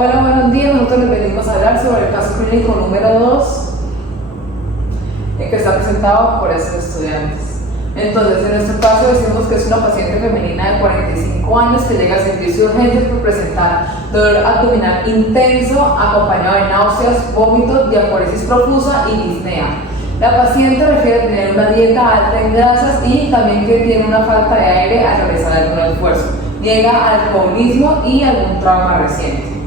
Hola, buenos días. Nosotros les venimos a hablar sobre el caso clínico número 2 que está presentado por estos estudiantes. Entonces, en nuestro caso decimos que es una paciente femenina de 45 años que llega a servicio de urgencias por presentar dolor abdominal intenso acompañado de náuseas, vómitos, diaforesis profusa y disnea. La paciente refiere tener una dieta alta en grasas y también que tiene una falta de aire al realizar algún esfuerzo. Niega alcoholismo y algún trauma reciente.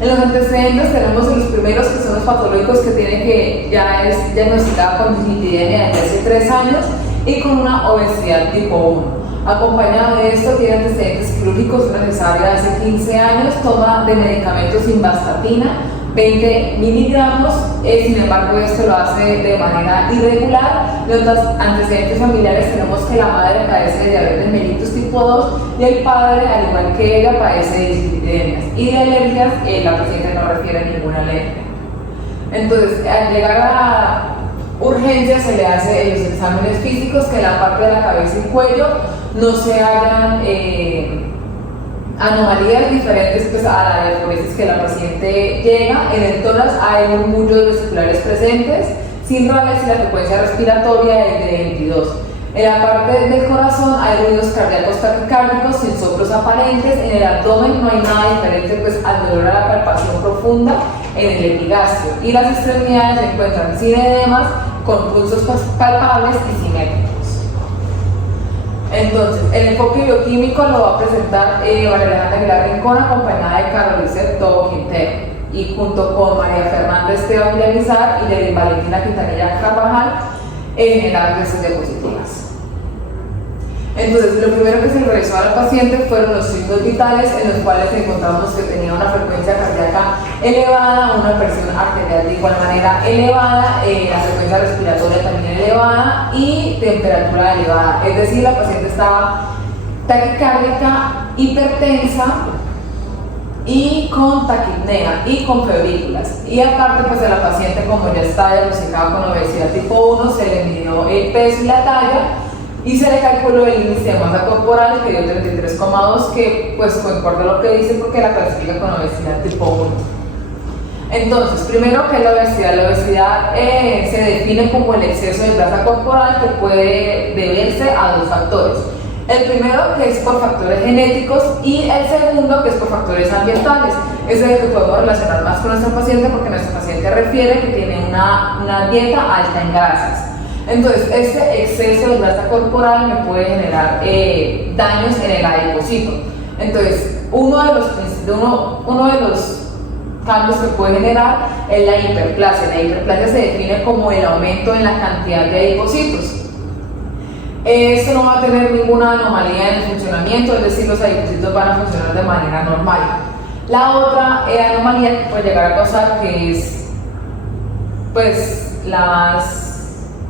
En los antecedentes tenemos los primeros que son los patológicos que tienen que ya es diagnosticada con dislipidemia desde hace 3 años y con una obesidad tipo 1. Acompañado de esto tiene antecedentes quirúrgicos, una cesárea de hace 15 años, toma de medicamentos simvastatina, 20 miligramos, sin embargo esto lo hace de manera irregular. En los antecedentes familiares tenemos que la madre padece de diabetes mellitus tipo 2 y el padre, al igual que ella, padece de dislipidemias y de alergias. La paciente no refiere a ninguna alergia. Entonces, al llegar a urgencia se le hace los exámenes físicos, que en la parte de la cabeza y cuello no se hagan anomalías diferentes pues, a la diaforesis que la paciente llega. En el tórax hay murmullos vesiculares presentes, sin rales y la frecuencia respiratoria es de 22. En la parte del corazón hay ruidos cardíacos taquicárdicos sin soplos aparentes. En el abdomen no hay nada diferente pues, al dolor a la palpación profunda en el epigastrio. Y las extremidades se encuentran sin edemas, con pulsos palpables y simétricos. Entonces, el enfoque bioquímico lo va a presentar María Alejandra Aguilar Rincón, acompañada de Carolina Tobo Quintero, y junto con María Fernanda Esteban Villamizar y de Valentina Quintanilla Carvajal, en general de sus diapositivas. Entonces, lo primero que se realizó a la paciente fueron los signos vitales, en los cuales encontramos que tenía una frecuencia cardíaca elevada, una presión arterial de igual manera elevada, la frecuencia respiratoria también elevada y temperatura elevada. Es decir, la paciente estaba taquicárdica, hipertensa y con taquipnea y con febrículas. Y aparte, pues a la paciente, como ya está diagnosticada con obesidad tipo 1, se le midió el peso y la talla y se le calculó el índice de masa corporal, que dio 33,2, que pues concuerda lo que dice porque la clasifica con obesidad tipo 1. Entonces, primero, ¿qué es la obesidad? La obesidad se define como el exceso de grasa corporal que puede deberse a 2 factores. El primero, que es por factores genéticos, y el segundo, que es por factores ambientales. Ese es el que podemos relacionar más con nuestra paciente, porque nuestra paciente refiere que tiene una dieta alta en grasas. Entonces, este exceso de grasa corporal me puede generar daños en el adipocito. Entonces, uno de los cambios que puede generar es la hiperplasia. La hiperplasia se define como el aumento en la cantidad de adipocitos. Esto no va a tener ninguna anomalía en el funcionamiento, es decir, los adipocitos van a funcionar de manera normal. La otra anomalía que puede llegar a causar, que es pues la más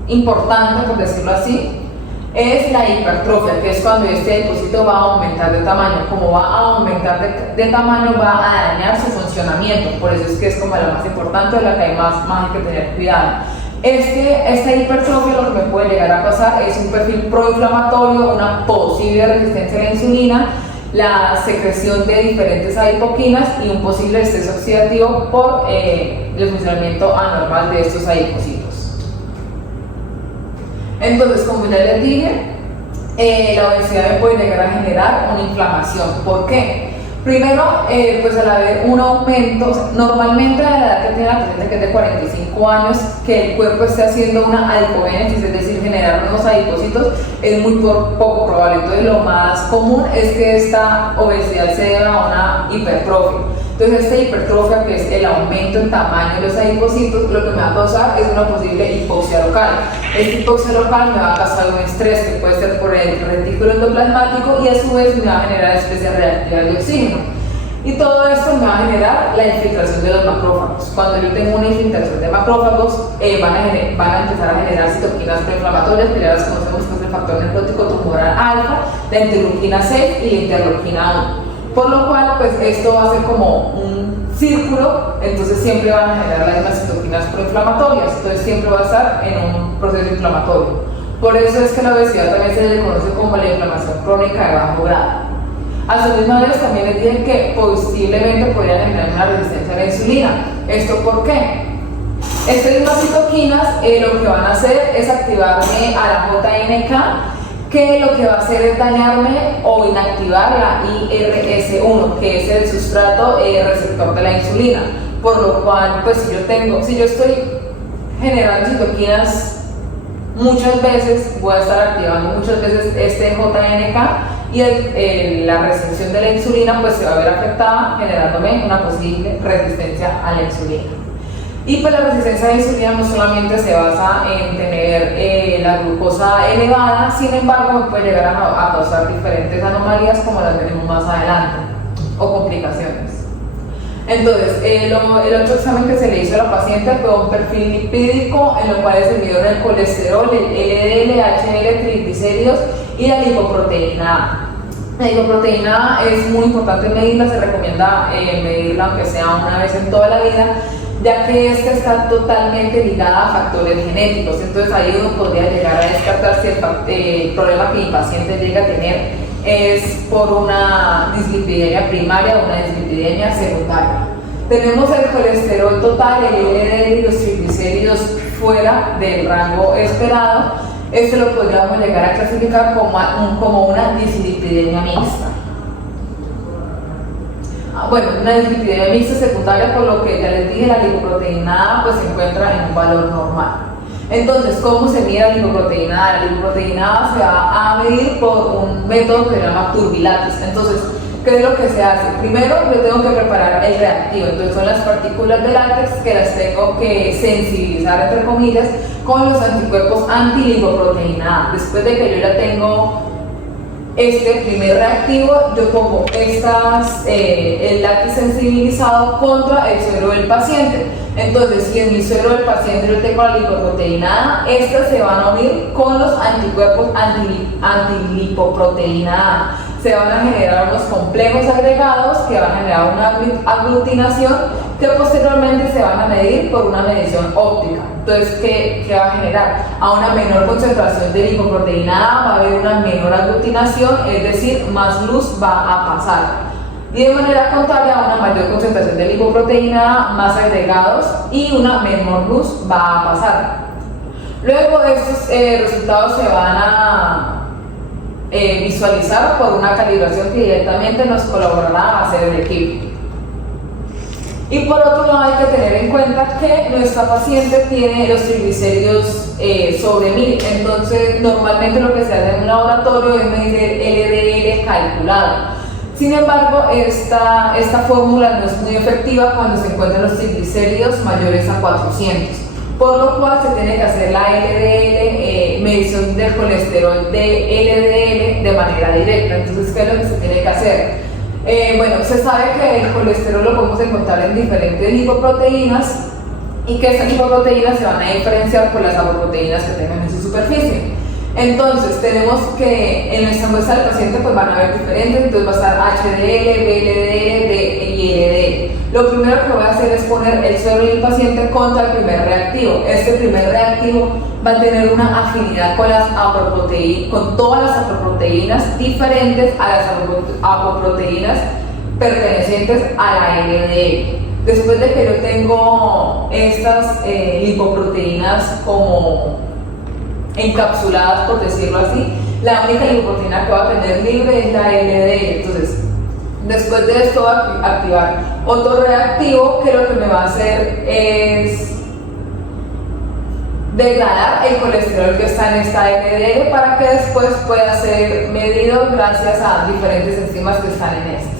importante, por decirlo así, es la hipertrofia, que es cuando este adipocito va a aumentar de tamaño. Como va a aumentar de tamaño, va a dañar su funcionamiento. Por eso es que es como la más importante, de la que hay más hay que tener cuidado. Esta hipertrofia, lo que me puede llegar a pasar es un perfil proinflamatorio, una posible resistencia a la insulina, la secreción de diferentes adipoquinas y un posible estrés oxidativo por el funcionamiento anormal de estos adipocitos. Entonces, como ya les dije, la obesidad me puede llegar a generar una inflamación. ¿Por qué? Primero, pues al haber un aumento, normalmente a la edad que tiene la paciente, que es de 45 años, que el cuerpo esté haciendo una adipogénesis, es decir, generar nuevos adipocitos, es muy poco probable. Entonces, lo más común es que esta obesidad se deba a una hipertrofia. Entonces, esta hipertrofia, que es el aumento en tamaño de los adipocitos, lo que me va a causar es una posible hipoxia local. Esta hipoxia local me va a causar un estrés que puede ser por el retículo endoplasmático y a su vez me va a generar especies reactivas de oxígeno. Y todo esto me va a generar la infiltración de los macrófagos. Cuando yo tengo una infiltración de macrófagos, van a empezar a generar citoquinas proinflamatorias, que ya las conocemos, que es el factor necrótico tumoral alfa, la interleuquina 6 y la interleuquina 1. Por lo cual, pues esto va a ser como un círculo, entonces siempre van a generar las mismas citoquinas proinflamatorias, entonces siempre va a estar en un proceso inflamatorio. Por eso es que la obesidad también se le conoce como la inflamación crónica de bajo grado. A su misma vez también les dije que posiblemente podrían generar una resistencia a la insulina. ¿Esto por qué? Estas mismas citoquinas lo que van a hacer es activarme a la JNK, que lo que va a hacer es dañarme o inactivar la IRS1, que es el sustrato receptor de la insulina. Por lo cual, pues si yo estoy generando citoquinas muchas veces, voy a estar activando muchas veces este JNK y la restricción de la insulina pues se va a ver afectada, generándome una posible resistencia a la insulina. Y pues la resistencia a la insulina no solamente se basa en tener la glucosa elevada, sin embargo me puede llegar a causar diferentes anomalías como las veremos más adelante, o complicaciones. Entonces, el otro examen que se le hizo a la paciente fue un perfil lipídico, en lo cual se midieron el colesterol, el LDL, HDL, triglicéridos y la lipoproteína A. La lipoproteína A es muy importante medirla, se recomienda medirla aunque sea una vez en toda la vida, ya que esta está totalmente ligada a factores genéticos. Entonces ahí uno podría llegar a descartar si el problema que mi paciente llega a tener es por una dislipidemia primaria o una dislipidemia secundaria. Tenemos el colesterol total, el LDL y los triglicéridos fuera del rango esperado. Este lo podríamos llegar a clasificar como una dislipidemia mixta. Bueno, una dislipidemia mixta secundaria, por lo que ya les dije, la lipoproteína A pues se encuentra en un valor normal. Entonces, ¿cómo se mide la lipoproteína A? La lipoproteína A se va a medir por un método que se llama turbilates. Entonces, ¿qué es lo que se hace? Primero, yo tengo que preparar el reactivo. Entonces, son las partículas de látex que las tengo que sensibilizar, entre comillas, con los anticuerpos anti-lipoproteína A. Después de que yo ya tengo este primer reactivo, yo pongo el látex sensibilizado contra el suero del paciente. Entonces, si en mi suero del paciente yo tengo la lipoproteína A, estas se van a unir con los anticuerpos anti-lipoproteína A. Se van a generar unos complejos agregados que van a generar una aglutinación que posteriormente se van a medir por una medición óptica. Entonces, ¿qué va a generar? A una menor concentración de lipoproteína A va a haber una menor aglutinación, es decir, más luz va a pasar. Y de manera contraria, a una mayor concentración de lipoproteína A, más agregados y una menor luz va a pasar. Luego estos resultados se van a visualizar por una calibración que directamente nos colaborará a hacer el equipo. Y por otro lado hay que tener en cuenta que nuestra paciente tiene los triglicéridos sobre 1000, entonces normalmente lo que se hace en un laboratorio es medir el LDL calculado. Sin embargo, esta fórmula no es muy efectiva cuando se encuentran los triglicéridos mayores a 400, por lo cual se tiene que hacer la LDL, medición del colesterol de LDL de manera directa. Entonces, ¿qué es lo que se tiene que hacer? Bueno, se sabe que el colesterol lo podemos encontrar en diferentes lipoproteínas y que estas lipoproteínas se van a diferenciar por las apoproteínas que tengan en su superficie. Entonces, tenemos que en nuestra muestra del paciente pues van a haber diferentes, entonces va a estar HDL, VLDL, y LDL. Lo primero que voy a hacer es poner el suero del paciente contra el primer reactivo. Este primer reactivo va a tener una afinidad con todas las apoproteínas diferentes a las apoproteínas pertenecientes a la LDL. Después de que yo tengo estas lipoproteínas como encapsuladas, por decirlo así, la única lipoproteína que va a tener libre es la LDL. Entonces, después de esto voy a activar otro reactivo que lo que me va a hacer es degradar el colesterol que está en esta LDL para que después pueda ser medido gracias a diferentes enzimas que están en esto.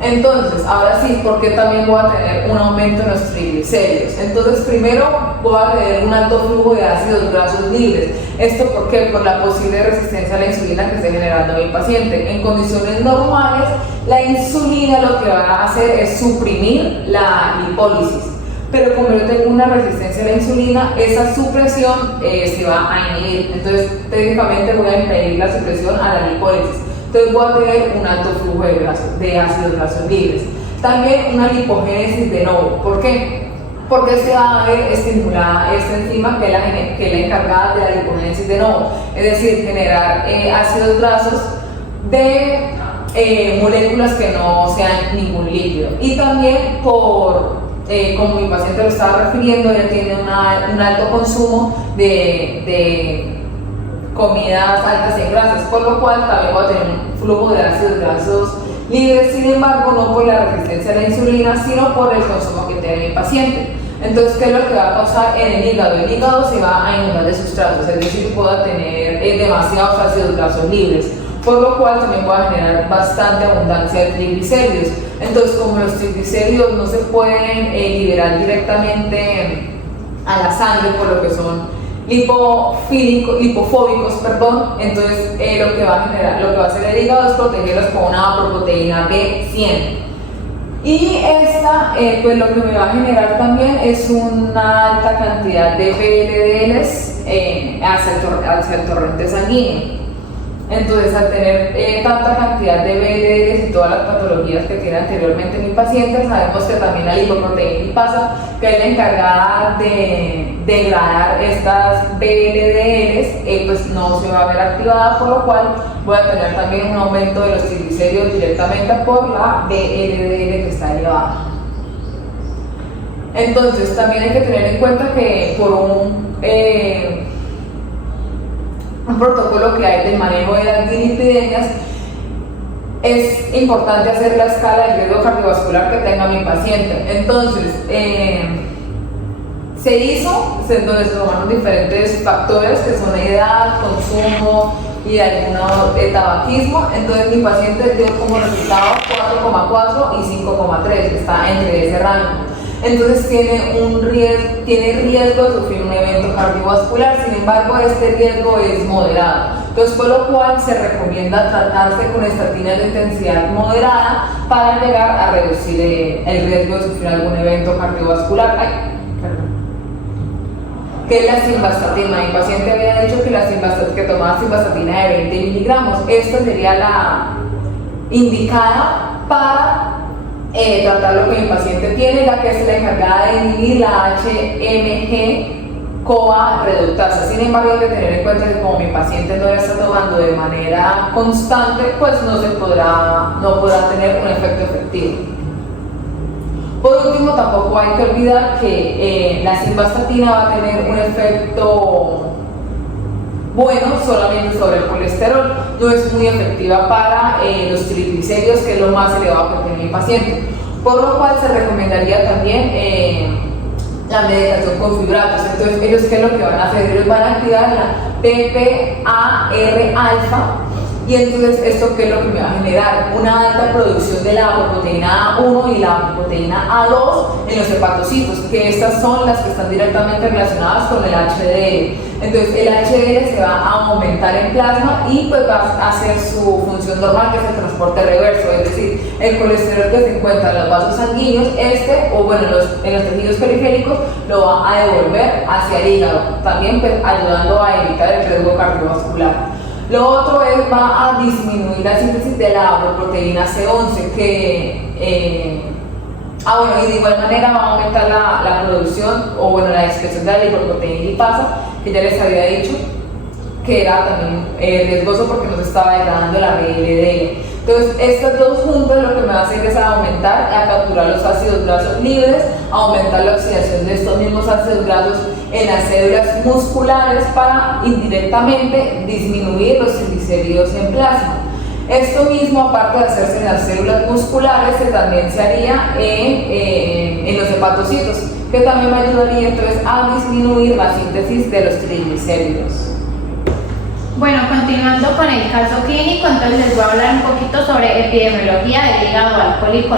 Entonces, ahora sí, ¿por qué también voy a tener un aumento en los triglicéridos? Entonces, primero voy a tener un alto flujo de ácidos grasos libres. ¿Esto por qué? Por la posible resistencia a la insulina que esté generando mi paciente. En condiciones normales, la insulina lo que va a hacer es suprimir la lipólisis. Pero como yo tengo una resistencia a la insulina, esa supresión se va a inhibir. Entonces, técnicamente voy a impedir la supresión a la lipólisis. Entonces voy a tener un alto flujo de ácidos grasos libres. También una lipogénesis de nuevo. ¿Por qué? Porque se va a ver estimulada esta enzima que es la encargada de la lipogénesis de nuevo. Es decir, generar ácidos grasos de moléculas que no sean ningún líquido. Y también como mi paciente lo estaba refiriendo, ella tiene un alto consumo de comidas altas en grasas, por lo cual también va a tener un flujo de ácidos grasos libres, sin embargo no por la resistencia a la insulina, sino por el consumo que tiene mi paciente. Entonces, ¿qué es lo que va a pasar en el hígado? El hígado se va a inundar de sustratos, es decir, pueda tener demasiados ácidos grasos libres, por lo cual también va a generar bastante abundancia de triglicéridos. Entonces, como los triglicéridos no se pueden liberar directamente a la sangre por lo que son lipofóbicos, entonces lo que va a hacer el hígado es protegerlos con una proteína B100. Y esta, pues lo que me va a generar también es una alta cantidad de VLDLs hacia el torrente sanguíneo. Entonces, al tener tanta cantidad de VLDLs y todas las patologías que tiene anteriormente mi paciente, sabemos que también la lipoproteína lipasa, que es la encargada de degradar estas VLDLs, pues no se va a ver activada, por lo cual voy a tener también un aumento de los triglicéridos directamente por la VLDL que está elevada. Entonces, también hay que tener en cuenta que por un protocolo que hay del manejo de las dislipidemias, es importante hacer la escala de riesgo cardiovascular que tenga mi paciente. Entonces, donde se tomaron diferentes factores que son edad, consumo y alguno de tabaquismo. Entonces, mi paciente dio como resultado 4,4 y 5,3, está entre ese rango. Entonces tiene riesgo de sufrir un evento cardiovascular, sin embargo este riesgo es moderado. Entonces, por lo cual se recomienda tratarse con estatinas de intensidad moderada para llegar a reducir el riesgo de sufrir algún evento cardiovascular. ¿Qué es la simvastatina? Mi paciente había dicho que tomaba simvastatina de 20 miligramos. Esta sería la indicada para tratar lo que mi paciente tiene, la que es la encargada de inhibir la HMG-CoA reductasa. Sin embargo, hay que tener en cuenta que como mi paciente no la está tomando de manera constante, pues no podrá tener un efecto efectivo. Por último, tampoco hay que olvidar que la simvastatina va a tener un efecto bueno solamente sobre el colesterol, no es muy efectiva para los triglicéridos, que es lo más elevado que tiene mi paciente, por lo cual se recomendaría también la medicación con fibratos. Entonces, ellos, ¿qué es lo que van a hacer? Ellos van a activar la PPAR-alfa, y entonces esto, ¿qué es lo que me va a generar? Una alta producción de la apoproteína A1 y la apoproteína A2 en los hepatocitos, que estas son las que están directamente relacionadas con el HDL. Entonces, el HDL se va a aumentar en plasma y pues va a hacer su función normal, que es el transporte reverso, es decir, el colesterol que se encuentra en los vasos sanguíneos, en los tejidos periféricos, lo va a devolver hacia el hígado, también pues ayudando a evitar el riesgo cardiovascular. Lo otro va a disminuir la síntesis de la proteína C11, y de igual manera va a aumentar la producción la expresión de la lipoproteína lipasa, que ya les había dicho que era también riesgoso porque no se estaba degradando la VLDL. Entonces, estas dos juntas lo que me va a hacer es aumentar, a capturar los ácidos grasos libres, aumentar la oxidación de estos mismos ácidos grasos en las células musculares para indirectamente disminuir los triglicéridos en plasma. Esto mismo, aparte de hacerse en las células musculares, también se haría en los hepatocitos, que también me ayudaría entonces a disminuir la síntesis de los triglicéridos. Bueno, continuando con el caso clínico, entonces les voy a hablar un poquito sobre epidemiología del hígado alcohólico.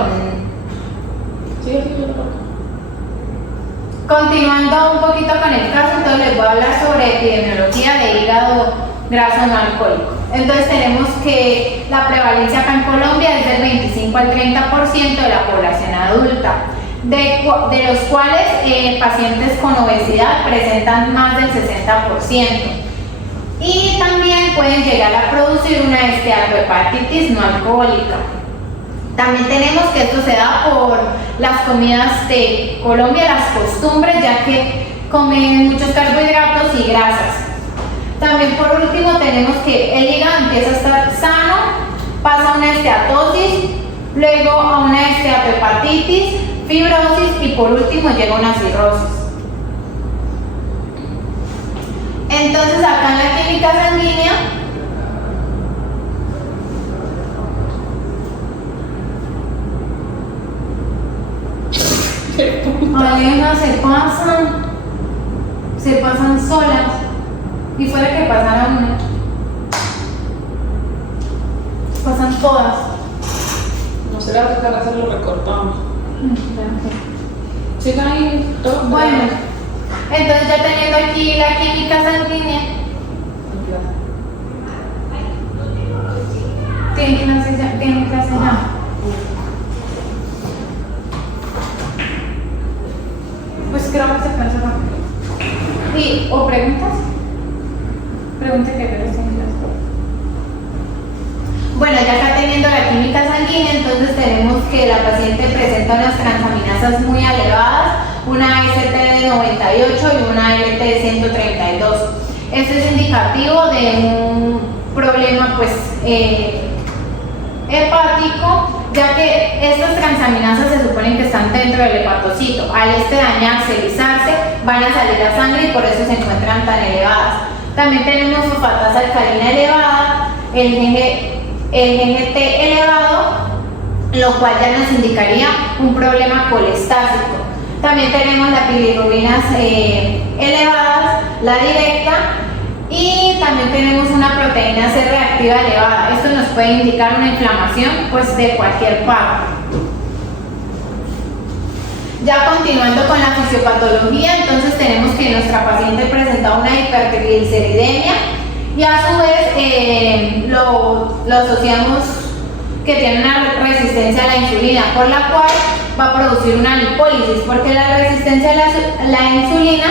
Continuando un poquito con el caso, entonces les voy a hablar sobre epidemiología de hígado graso no alcohólico. Entonces tenemos que la prevalencia acá en Colombia es del 25 al 30% de la población adulta, de los cuales pacientes con obesidad presentan más del 60%. Y también pueden llegar a producir una esteatohepatitis no alcohólica. También tenemos que esto se da por las comidas de Colombia, las costumbres, ya que comen muchos carbohidratos y grasas. También por último tenemos que el hígado empieza a estar sano pasa a una esteatosis, luego a una esteatohepatitis, fibrosis y por último llega a una cirrosis. Entonces acá en la química sanguínea Malena se pasan solas y fuera que pasara una, pasan todas. No será tocar hacerlo recortamos. Sigan ahí todo. Bueno, entonces ya teniendo aquí la química sanguínea, tienen clase ya. Pues creo que se puede hacer rápido. ¿Y o preguntas? Pregunta que debes tener. Bueno, ya acá teniendo la química sanguínea, entonces tenemos que la paciente presenta unas transaminasas muy elevadas, una ST de 98 y una LT de 132. Esto es indicativo de un problema pues hepático, ya que estas transaminasas se suponen que están dentro del hepatocito. Al dañarse, lisarse, van a salir a sangre y por eso se encuentran tan elevadas. También tenemos fosfatasa alcalina elevada, el GGT elevado, lo cual ya nos indicaría un problema colestásico. También tenemos las bilirrubinas elevadas, la directa, y también tenemos una proteína C reactiva elevada. Esto nos puede indicar una inflamación pues de cualquier parte. Ya continuando con la fisiopatología, entonces tenemos que nuestra paciente presenta una hipertrigliceridemia y a su vez lo asociamos que tiene una resistencia a la insulina, por la cual va a producir una lipólisis, porque la resistencia a la insulina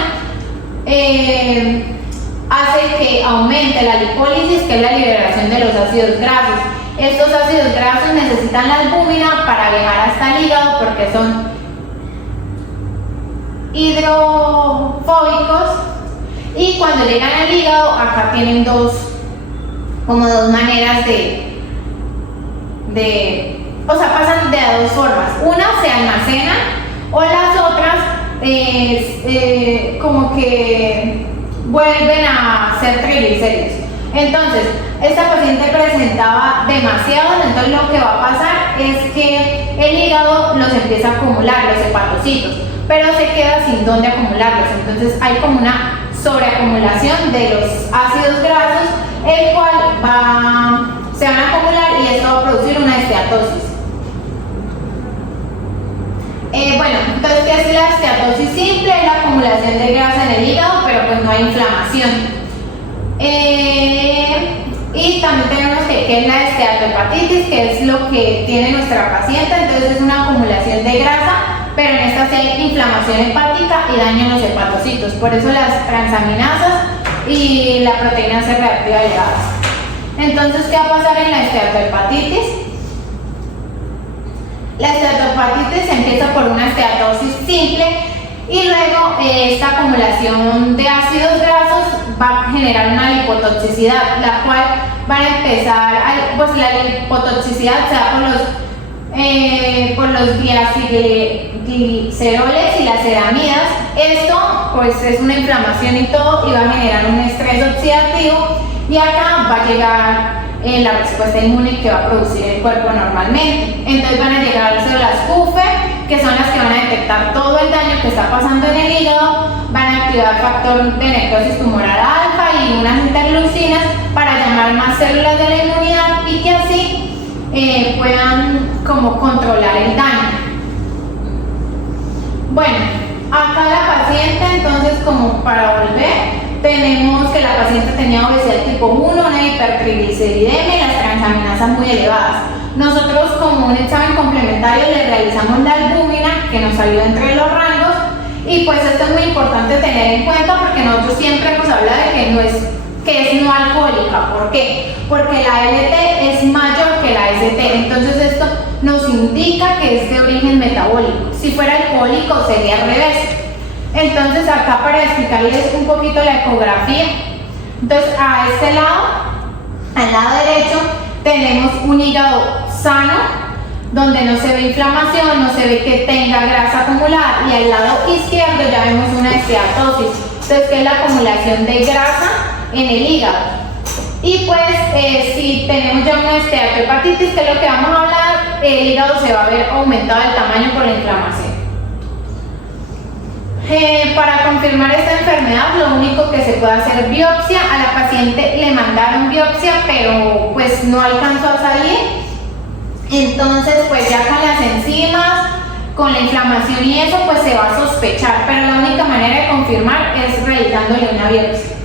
hace que aumente la lipólisis, que es la liberación de los ácidos grasos. Estos ácidos grasos necesitan la albúmina para viajar hasta el hígado porque son hidrofóbicos, y cuando llegan al hígado acá tienen dos maneras o sea, pasan de dos formas. Una se almacenan o las otras como que vuelven a ser triglicéridos. Entonces, esta paciente presentaba demasiados, entonces lo que va a pasar es que el hígado los empieza a acumular, los hepatocitos, pero se queda sin dónde acumularlos. Entonces hay como una sobreacumulación de los ácidos grasos, el cual se van a acumular y esto va a producir una esteatosis. Bueno, entonces, ¿qué es la esteatosis simple? Es la acumulación de grasa en el hígado, pero pues no hay inflamación. Y también tenemos que es la esteatohepatitis, que es lo que tiene nuestra paciente. Entonces es una acumulación de grasa, pero en esta sí hay inflamación hepática y daño en los hepatocitos. Por eso las transaminasas y la proteína C reactiva elevadas. Entonces, ¿qué va a pasar en la esteatohepatitis? La esteatohepatitis empieza por una esteatosis simple y luego esta acumulación de ácidos grasos va a generar una lipotoxicidad, la cual van a empezar, pues la lipotoxicidad se da por los gliceroles y las ceramidas. Esto pues es una inflamación y todo, y va a generar un estrés oxidativo, y acá va a llegar la respuesta inmune que va a producir el cuerpo normalmente. Entonces van a llegar las células CUFE, que son las que van a detectar todo el daño que está pasando en el hígado, van a activar factor de necrosis tumoral alfa y unas interleucinas para llamar más células de la inmunidad y que así puedan como controlar el daño. Bueno, acá la paciente, entonces, como para volver, tenemos que la paciente tenía obesidad tipo 1, una hipertrigliceridemia y las transaminasas muy elevadas. Nosotros, como un examen complementario, le realizamos la albúmina, que nos salió entre los rangos, y pues esto es muy importante tener en cuenta porque nosotros siempre hemos hablado de que es no alcohólica. ¿Por qué? Porque la LT es mayor que la ST, entonces esto nos indica que es de origen metabólico. Si fuera alcohólico sería al revés. Entonces acá, para explicarles un poquito la ecografía, entonces a este lado, al lado derecho, tenemos un hígado sano, donde no se ve inflamación, no se ve que tenga grasa acumulada, y al lado izquierdo ya vemos una esteatosis, entonces que es la acumulación de grasa en el hígado. Y pues si tenemos ya una esteatohepatitis, que es lo que vamos a hablar, el hígado se va a ver aumentado el tamaño por la inflamación. Para confirmar esta enfermedad, lo único que se puede hacer biopsia. A la paciente le mandaron biopsia, pero pues no alcanzó a salir. Entonces, pues ya con las enzimas, con la inflamación y eso, pues se va a sospechar, pero la única manera de confirmar es realizándole una biopsia.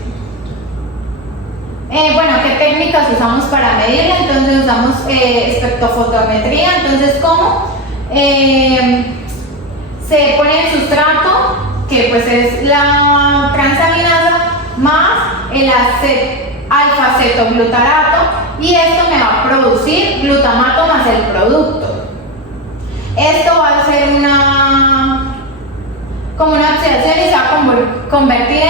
Bueno, ¿qué técnicas usamos para medirla? Entonces usamos espectrofotometría. Entonces, ¿cómo? Se pone el sustrato, que pues es la transaminasa, más el alfa-cetoglutarato, y esto me va a producir glutamato más el producto. Esto va a ser como una oxidación y se va a convertir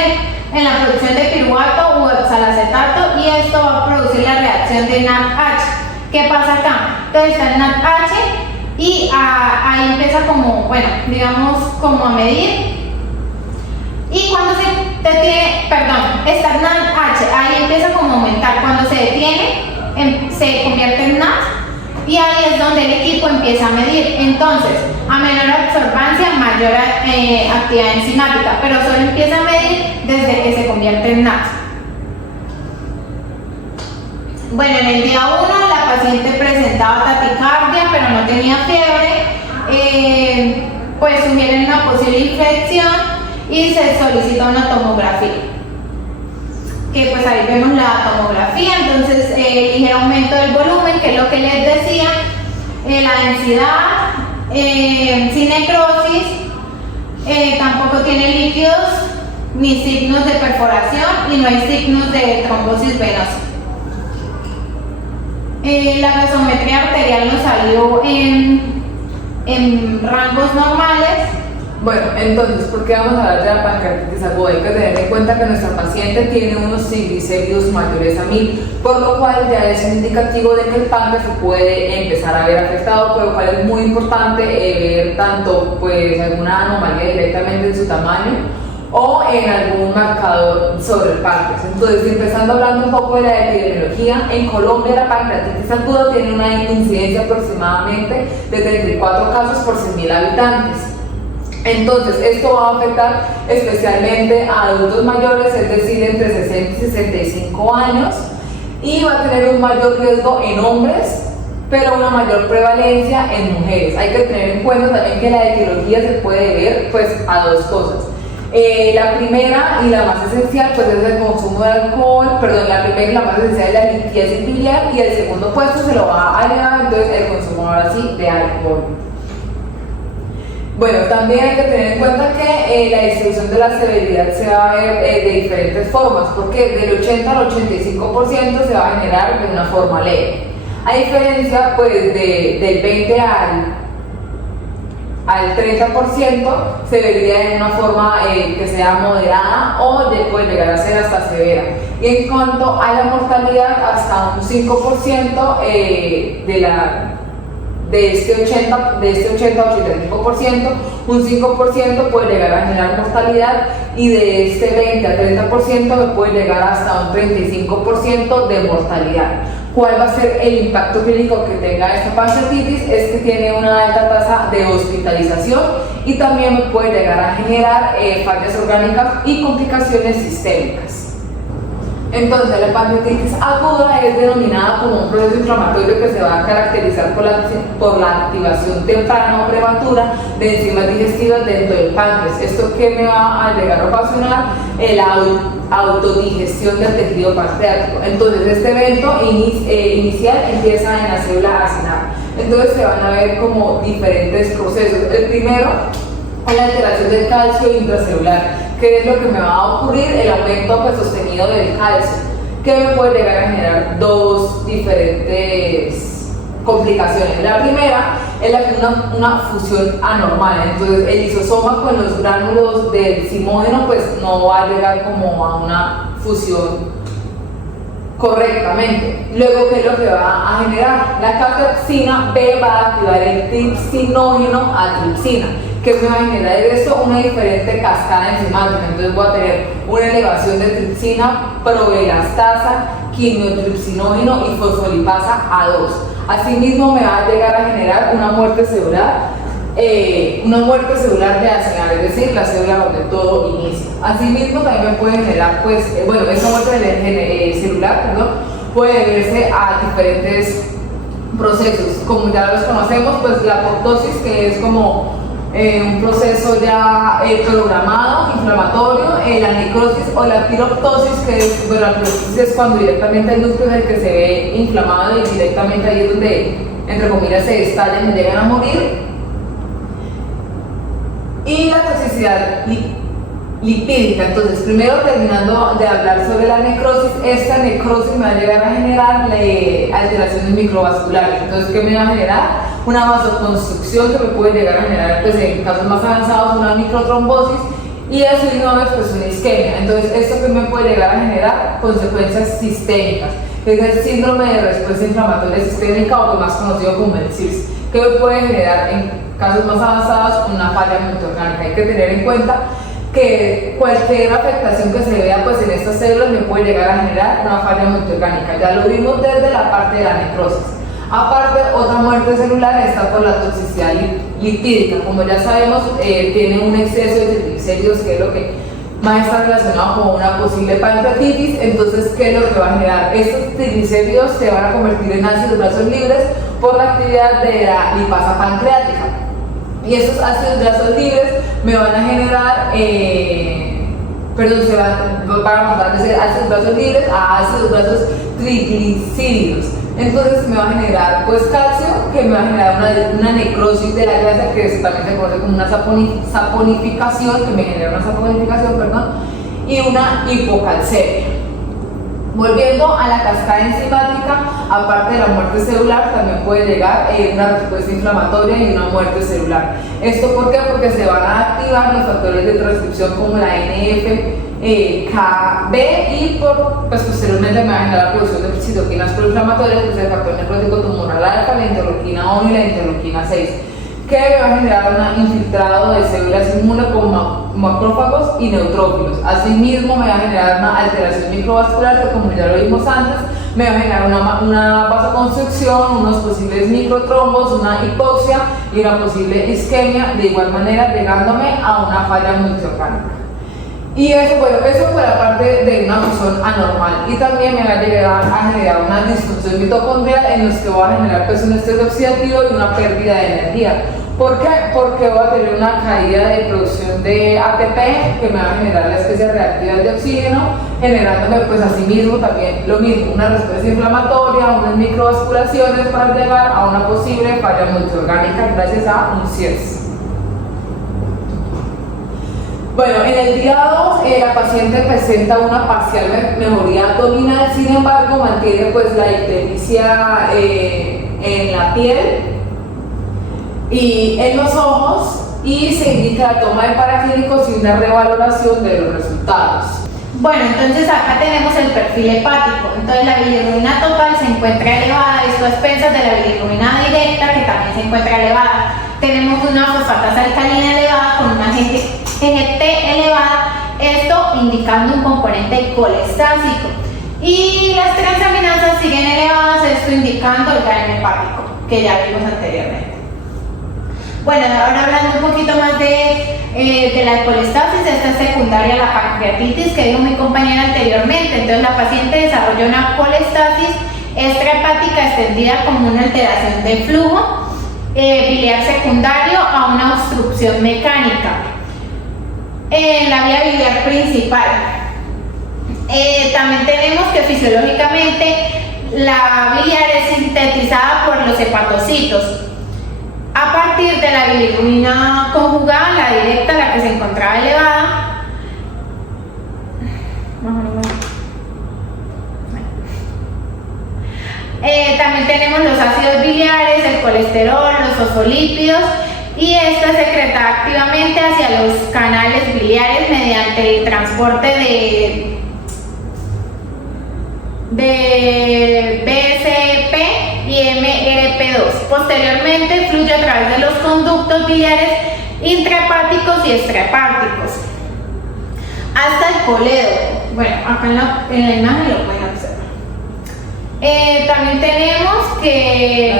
en la producción de piruvato u oxalacetato, y esto va a producir la reacción de NADH. ¿Qué pasa acá? Entonces está el NADH y ahí empieza como, bueno, digamos como a medir. Y cuando está el NADH, ahí empieza como a aumentar. Cuando se detiene, se convierte en NAD, y ahí es donde el equipo empieza a medir. Entonces, a menor absorbancia, mayor actividad enzimática, pero solo empieza a medir desde que se convierte en NAD. Bueno, en el día 1 la paciente presentaba taquicardia, pero no tenía fiebre, pues sugieren una posible infección y se solicita una tomografía, que pues ahí vemos la tomografía. Entonces ligero aumento del volumen, que es lo que les decía, la densidad, sin necrosis, tampoco tiene líquidos ni signos de perforación, y no hay signos de trombosis venosa. La gasometría arterial nos salió en rangos normales. Bueno, entonces, ¿por qué vamos a hablar de la pancreatitis aguda? Hay que tener en cuenta que nuestra paciente tiene unos triglicéridos mayores a 1000, por lo cual ya es un indicativo de que el páncreas se puede empezar a ver afectado, por lo cual es muy importante ver tanto pues alguna anomalía directamente en su tamaño o en algún marcador sobre el páncreas. Entonces, empezando hablando un poco de la epidemiología, en Colombia la pancreatitis aguda tiene una incidencia aproximadamente de 34 casos por 100.000 habitantes. Entonces, esto va a afectar especialmente a adultos mayores, es decir, entre 60 y 65 años, y va a tener un mayor riesgo en hombres, pero una mayor prevalencia en mujeres. Hay que tener en cuenta también que la etiología se puede ver pues a dos cosas. La primera y la más esencial pues es el consumo de alcohol, la primera y la más esencial es la litiasis biliar, y el segundo puesto se lo va a agregar entonces el consumo ahora sí de alcohol. Bueno, también hay que tener en cuenta que la distribución de la severidad se va a ver de diferentes formas, porque del 80 al 85% se va a generar de una forma leve. A diferencia pues del 20 al 30% se vería de una forma que sea moderada o puede llegar a ser hasta severa. Y en cuanto a la mortalidad, hasta un 5% de este 80 a 85%, un 5% puede llegar a generar mortalidad, y de este 20 a 30% puede llegar hasta un 35% de mortalidad. ¿Cuál va a ser el impacto clínico que tenga esta pancreatitis? Es que tiene una alta tasa de hospitalización y también puede llegar a generar fallas orgánicas y complicaciones sistémicas. Entonces, la pancreatitis aguda es denominada como un proceso inflamatorio que se va a caracterizar por la activación temprana o prematura de enzimas digestivas dentro del páncreas. ¿Esto qué me va a llegar a ocasionar? La autodigestión del tejido pancreático. Entonces, este evento inicial empieza en la célula acinar. Entonces, se van a ver como diferentes procesos. El primero es la alteración del calcio intracelular. ¿Qué es lo que me va a ocurrir? El aumento pues, sostenido del calcio, que me puede llegar a generar dos diferentes complicaciones. La primera es una fusión anormal, entonces el lisosoma con los gránulos del zimógeno pues no va a llegar como a una fusión correctamente. Luego, ¿qué es lo que va a generar? La cafepsina B va a activar el tripsinógeno a tripsina, que me va a generar de eso una diferente cascada enzimática. Entonces voy a tener una elevación de tripsina, proelastasa, quimiotripsinógeno y fosfolipasa A2. Asimismo me va a llegar a generar una muerte celular de ACEAR, es decir, la célula donde todo inicia. Asimismo también me puede generar, pues, esta muerte celular, puede deberse a diferentes procesos. Como ya los conocemos, pues la apoptosis, que es como un proceso ya programado, inflamatorio, la necrosis o la piroptosis, que es, la piroptosis es cuando directamente el núcleo es el que se ve inflamado y directamente ahí es donde, entre comillas, se estallan y llegan a morir. Y la toxicidad lipídica. Entonces, primero terminando de hablar sobre la necrosis, esta necrosis me va a llegar a generar alteraciones microvasculares. Entonces, ¿qué me va a generar? Una vasoconstricción que me puede llegar a generar, pues en casos más avanzados, una microtrombosis, y eso mismo pues una isquemia. Entonces, esto que me puede llegar a generar consecuencias sistémicas, que es el síndrome de respuesta inflamatoria sistémica, o más conocido como el SIRS, que me puede generar en casos más avanzados una falla multiorgánica. Hay que tener en cuenta que cualquier afectación que se vea pues en estas células me puede llegar a generar una falla multiorgánica. Ya lo vimos desde la parte de la necrosis. Aparte, otra muerte celular está por la toxicidad lipídica. Como ya sabemos, tiene un exceso de triglicéridos, que es lo que más está relacionado con una posible pancreatitis. Entonces, ¿qué es lo que va a generar? Estos triglicéridos se van a convertir en ácidos grasos libres por la actividad de la lipasa pancreática. Y esos ácidos grasos libres me van a generar, se van a pasar de ser ácidos grasos libres a ácidos grasos triglicéridos. Entonces me va a generar pues calcio, que me va a generar una necrosis de la grasa, que también se conoce como una saponificación, que me genera una saponificación, y una hipocalcemia. Volviendo a la cascada enzimática, aparte de la muerte celular, también puede llegar una respuesta inflamatoria y una muerte celular. ¿Esto por qué? Porque se van a activar los factores de transcripción como la NF-κB y posteriormente me va a generar la producción de citoquinas proinflamatorias, que es el factor necrótico tumoral alfa, la interleuquina 1 y la interleuquina 6, que me va a generar un infiltrado de células inmunes como macrófagos y neutrófilos. Asimismo, me va a generar una alteración microvascular, que como ya lo vimos antes, me va a generar una vasoconstricción, unos posibles microtrombos, una hipoxia y una posible isquemia, de igual manera llegándome a una falla multiorgánica. Y eso fue la parte de una función anormal. Y también me va a llegar a generar una disfunción mitocondrial, en los que voy a generar pues un estrés oxidativo y una pérdida de energía. ¿Por qué? Porque voy a tener una caída de producción de ATP, que me va a generar la especie reactiva de oxígeno, generándome pues asimismo también lo mismo, una respuesta inflamatoria, unas microvasculaciones, para llegar a una posible falla multiorgánica gracias a un CIRS. Bueno, en el día 2 la paciente presenta una parcial mejoría abdominal, sin embargo mantiene pues la ictericia en la piel y en los ojos, y se indica la toma de paraclínicos y una revaloración de los resultados. Bueno, entonces acá tenemos el perfil hepático. Entonces la bilirrubina total se encuentra elevada, esto a expensas de la bilirrubina directa, que también se encuentra elevada. Tenemos una fosfatasa alcalina elevada con una GGT elevada, esto indicando un componente colestásico. Y las transaminasas siguen elevadas, esto indicando el daño hepático, que ya vimos anteriormente. Bueno, ahora hablando un poquito más de la colestasis, esta es secundaria a la pancreatitis, que dijo mi compañera anteriormente. Entonces la paciente desarrolla una colestasis extrahepática extendida como una alteración de flujo biliar secundario a una obstrucción mecánica en la vía biliar principal. También tenemos que fisiológicamente la biliar es sintetizada por los hepatocitos a partir de la bilirrubina conjugada, la directa, la que se encontraba elevada. También tenemos los ácidos biliares, el colesterol, los fosfolípidos, y esto es secretada activamente hacia los canales biliares mediante el transporte de BSP y MRP2. Posteriormente fluye a través de los conductos biliares intrahepáticos y extrahepáticos hasta el colédoco. Bueno, acá en la imagen lo pueden observar. También tenemos que...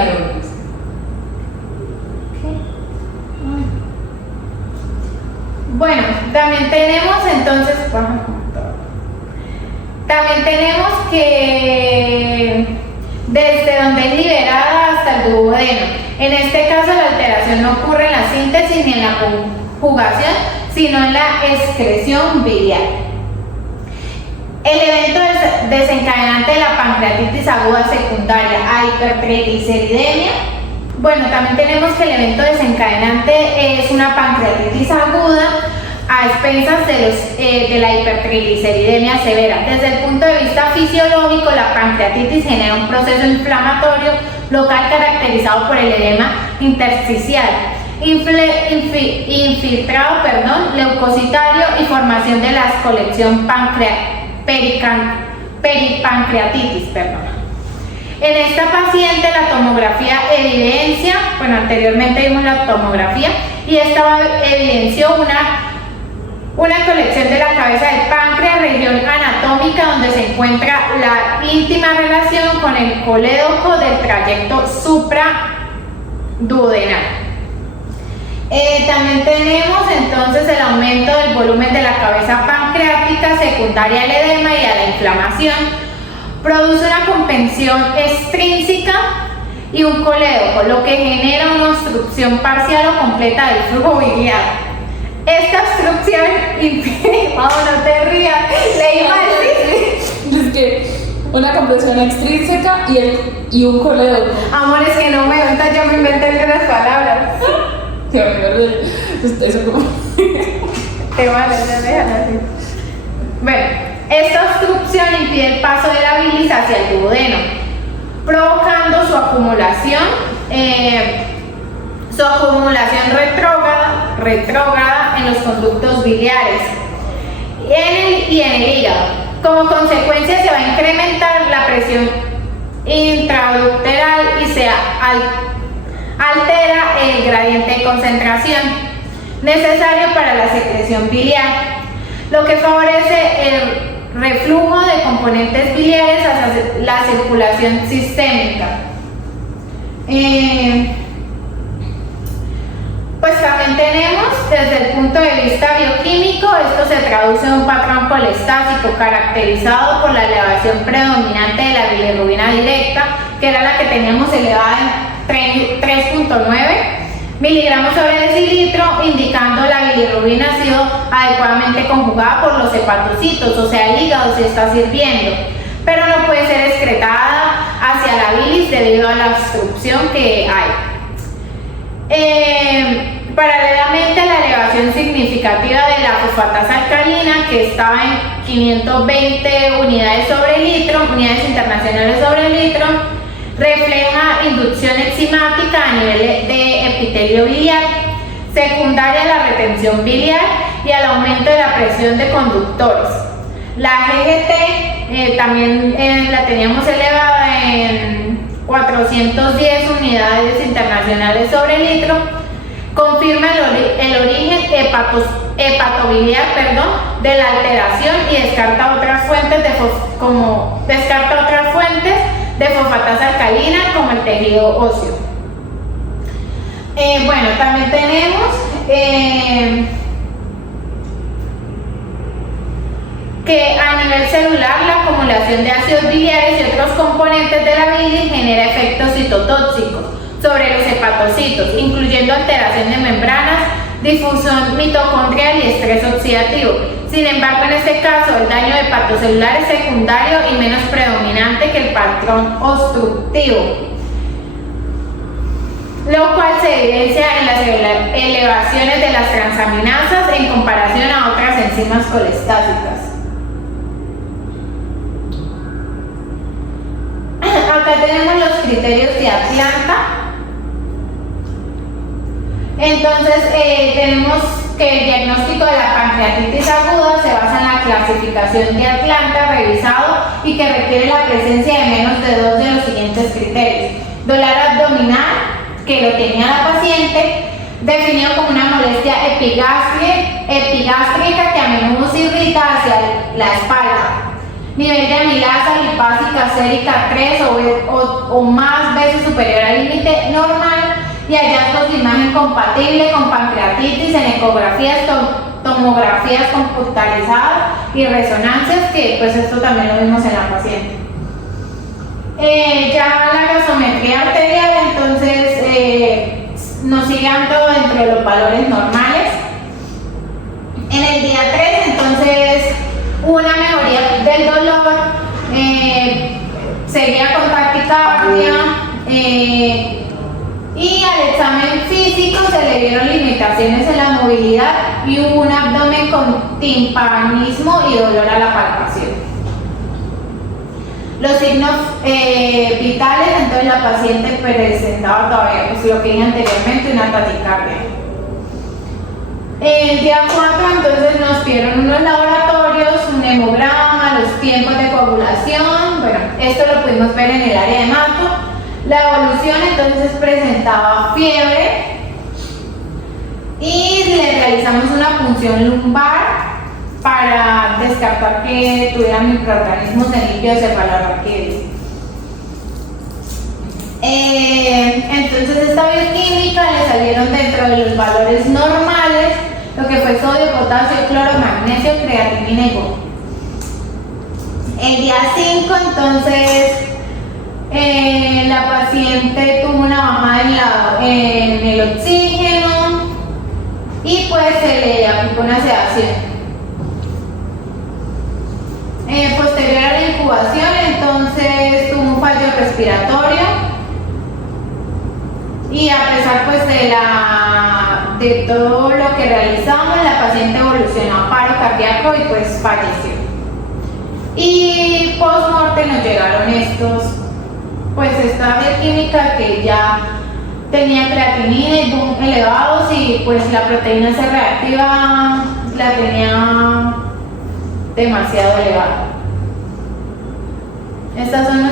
Bueno, también tenemos entonces... También tenemos que desde donde es liberada hasta el duodeno. En este caso la alteración no ocurre en la síntesis ni en la conjugación, sino en la excreción biliar. El evento desencadenante de la pancreatitis aguda secundaria a hipertrigliceridemia. Bueno, también tenemos que el evento desencadenante es una pancreatitis aguda a expensas de la hipertrigliceridemia severa. Desde el punto de vista fisiológico, la pancreatitis genera un proceso inflamatorio local caracterizado por el edema intersticial, infiltrado, leucocitario y formación de la colección peripancreatitis. En esta paciente la tomografía evidencia, anteriormente vimos la tomografía y esta evidenció una colección de la cabeza del páncreas, región anatómica donde se encuentra la íntima relación con el colédoco del trayecto supraduodenal. También tenemos entonces el aumento del volumen de la cabeza pancreática secundaria al edema y a la inflamación. Produce una compresión extrínseca y un colédoco, lo que genera una obstrucción parcial o completa del flujo biliar. Esta obstrucción impide... Vamos, no te rías, le iba a decir. Es que una compresión extrínseca y un colédoco. Amor, es que no me gusta, yo me inventé las palabras. Eso como... Te vale, ya déjala así. Bueno, esta obstrucción impide el paso de la bilis hacia el duodeno, provocando su acumulación retrógrada en los conductos biliares y en el hígado. Como consecuencia se va a incrementar la presión intraductal y se altera el gradiente de concentración necesario para la secreción biliar, lo que favorece el reflujo de componentes biliares hacia la circulación sistémica. Pues también tenemos, desde el punto de vista bioquímico, esto se traduce en un patrón colestático caracterizado por la elevación predominante de la bilirrubina directa, que era la que teníamos elevada en 3.9 miligramos sobre decilitro, indicando la bilirrubina ha sido adecuadamente conjugada por los hepatocitos, o sea, el hígado se está sirviendo, pero no puede ser excretada hacia la bilis debido a la obstrucción que hay. Paralelamente a la elevación significativa de la fosfatasa alcalina, que estaba en 520 unidades sobre litro, unidades internacionales sobre litro, refleja inducción enzimática a nivel de epitelio biliar, secundaria a la retención biliar y al aumento de la presión de conductores. La GGT también la teníamos elevada en 410 unidades internacionales sobre litro, confirma el origen hepatobiliar de la alteración y descarta otras fuentes de fosfatasa alcalina como el tejido óseo. Bueno, también tenemos que a nivel celular la acumulación de ácidos biliares y otros componentes de la bilis genera efectos citotóxicos sobre los hepatocitos, incluyendo alteración de membranas, difusión mitocondrial y estrés oxidativo. Sin embargo, en este caso, el daño hepatocelular es secundario y menos predominante que el patrón obstructivo, lo cual se evidencia en las elevaciones de las transaminasas en comparación a otras enzimas colestásicas. Acá tenemos los criterios de Atlanta. Entonces tenemos que el diagnóstico de la pancreatitis aguda se basa en la clasificación de Atlanta revisado y que requiere la presencia de menos de 2 de los siguientes criterios: dolor abdominal, que lo tenía la paciente, definido como una molestia epigástrica que a menudo se irrita hacia la espalda, nivel de amilasa lipásica sérica 3 o más veces superior al límite normal, y hallazgos de imagen compatible con pancreatitis en ecografías, tomografías computarizadas y resonancias, que pues esto también lo vimos en la paciente. Ya la gasometría arterial, entonces nos sigue dando dentro de los valores normales. En el día 3, entonces, una mejoría del dolor, seguía con taquicardia, y al examen físico se le dieron limitaciones en la movilidad y hubo un abdomen con timpanismo y dolor a la palpación. Los signos vitales, entonces la paciente presentaba todavía, pues lo que dije anteriormente, una taquicardia. El día 4, entonces nos pidieron unos laboratorios, un hemograma, los tiempos de coagulación. Bueno, esto lo pudimos ver en el área de mato. La evolución entonces presentaba fiebre y le realizamos una punción lumbar para descartar que tuviera microorganismos en líquido cefalorraquídeo. Entonces esta bioquímica le salieron dentro de los valores normales, lo que fue sodio, potasio, cloro, magnesio, creatinina y bono. El día 5, entonces, la paciente tuvo una bajada en el oxígeno y pues se le aplicó una sedación. Posterior a la incubación, entonces tuvo un fallo respiratorio y a pesar pues de todo lo que realizamos, la paciente evolucionó a paro cardíaco y pues falleció. Y post-morte nos llegaron esta bioquímica que ya tenía creatinina y boom elevados, y pues la proteína C reactiva la tenía demasiado elevada. Estas son